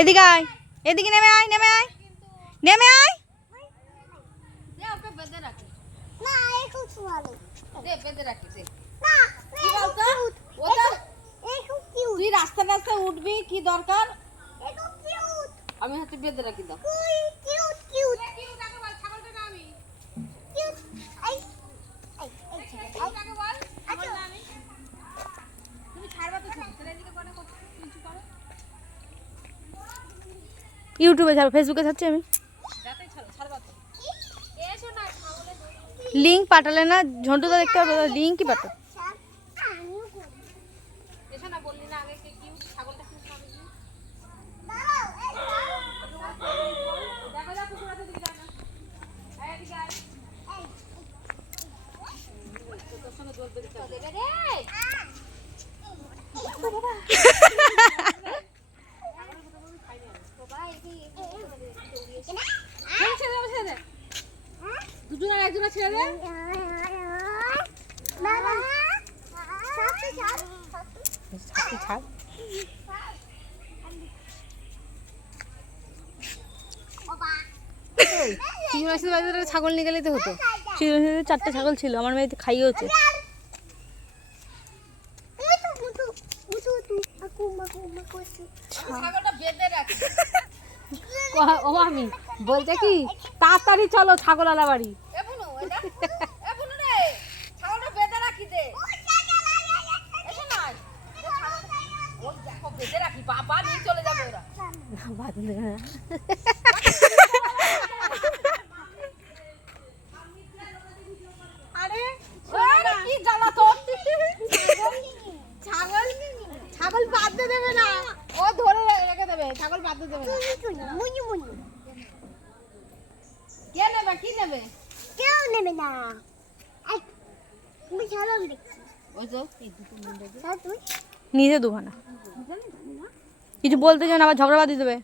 এদিকে আয়, এদিকে নেমে আয়, নেমে আয়, নেমে আয়। তুই রাস্তা রাস্তায় উঠবি কি দরকার? আমি হাতে বেঁধে রাখি দাও। ইউটিউবে ছাড়ো, ফেসবুকে ছাড়ছি আমি। লিঙ্ক পাঠালে না ঝন্টুদা দেখতে পারবে, লিঙ্কই পাঠাও। দুজনের একজনের ছেড়ে দে। ছাগল নিয়ে গেলেই তো হতো। 4টে ছাগল ছিল, আমার মেয়ে খাইয়েছে। আমি বলছে কি তাড়াতাড়ি চলো ছাগলালা বাড়ি। বাবা নিয়ে চলে যাবে ওরা। আরে কি জ্বালা তো, ছাগল ছাগল বাঁধতে দেবে না, ও ধরে রেখে দেবে, ছাগল বাঁধতে দেবে না। কে নেবে, কি নেবে? কেউ নেবে না। আমি ছাগল দেখছি। ওই তো এই দুটো মুন্ডে তুই নিজে দুখানা কিছু বলতে চান, আবার ঝগড়া বাঁধিয়ে দেবে।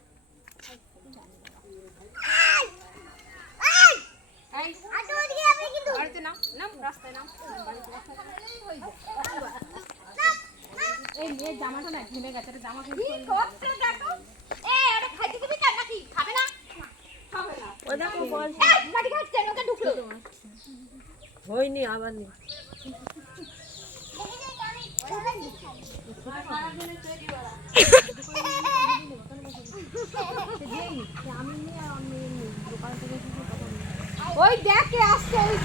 জামাটা না ঘেমে গেছে, জামা হয়নি আবার নি। ওই দেখ কে আসছে, ওই